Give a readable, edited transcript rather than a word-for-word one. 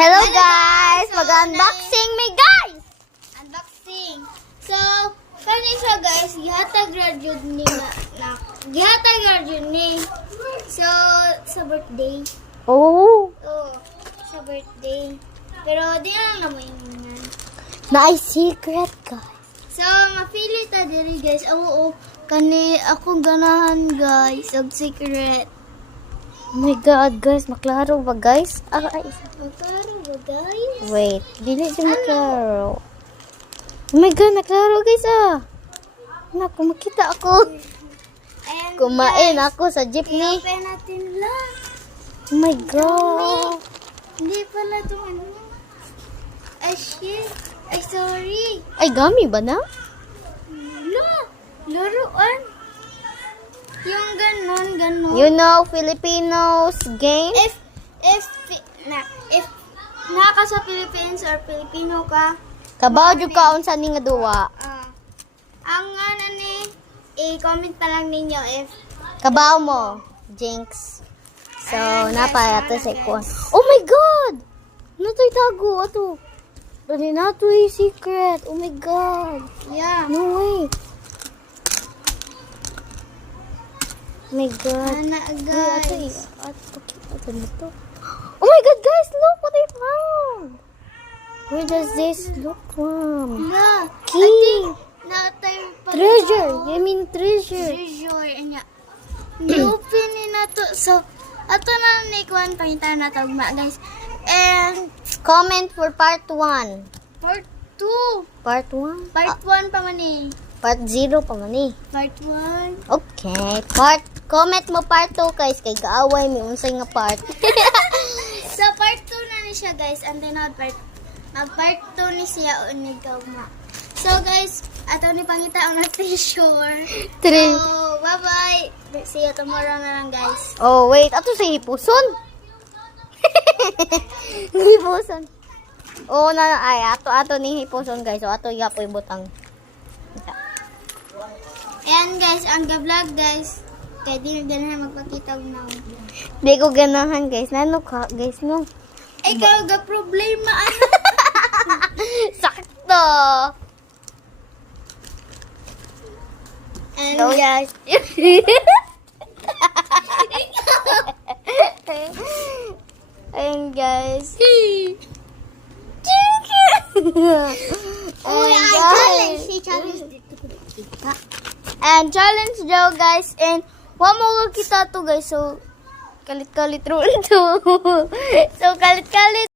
Hello guys! Mag-unboxing me guys! Unboxing. So, kani siya guys, gihatag graduate ni na. Gihatag graduate ni. So, sa birthday. Oh! Oh, sa birthday. Pero di lang naman yun. Na secret guys. So, mapili ta diri guys. Oo, kani akong ganahan guys. Of secret. Oh my god guys, maklaro ba guys? Ay. Magkaro ba guys? Wait, dili siya maklaro. Oh my god, naklaro guys Naku, makita ako. And Kumain ako sa jeepney. i-open natin lang. Oh my god. Hindi pala ito ano. Ay, shit. Ay, sorry. Ay, gami ba na? Laruan. Yung ganon. You know Filipinos game? If naka sa Philippines or Filipino ka, Kabaw jud ka unsa ni nga duwa. ang ano ni, i-comment pa lang ninyo if Kabaw mo, Jinx. So, Ayan, napa guys, ato sa guys. ikuan. Oh my god! Natoy tago ato. Dali natoy secret. Oh my god. yeah. No way. Oh my god. Ana guys. Ato nito. Oh my god, guys, look what I found. Where does this look from? Yeah. Key. Natay pa. Treasure. You mean treasure? Treasure. Anya. Ni-open ni na to. So, ato na ni kuan pangitan na tagma guys. And Comment for part 1. part 2. Part 1? Part 1 pa man eh. Part 0 pa man eh. Part 1. Okay. Comment mo part 2 guys. Kay kaaway may unsay nga part. So, part 2 na ni siya, guys. And then, part 2 ni siya unig kauma. So, guys, ato ni pangita ang na-treasure. Three. So, bye-bye. See you tomorrow na lang, guys. Oh, wait. Ato sa hipuson. Hipuson. Oh, ay, ato ni hipuson, guys. So, ato yapoy butang. Ayan, guys, ang vlog, guys. Kaya di na magpakita na. Di ko ganahan, guys. Nano ka, guys, no? Ay, ga problema. Sakto. And, So, guys. Ayun, guys. Uy, Ayun, challenge. guys. Si challenge. And challenge daw, guys. And wa mo kita to, guys. So, kalit-kalit rule to. So, kalit-kalit.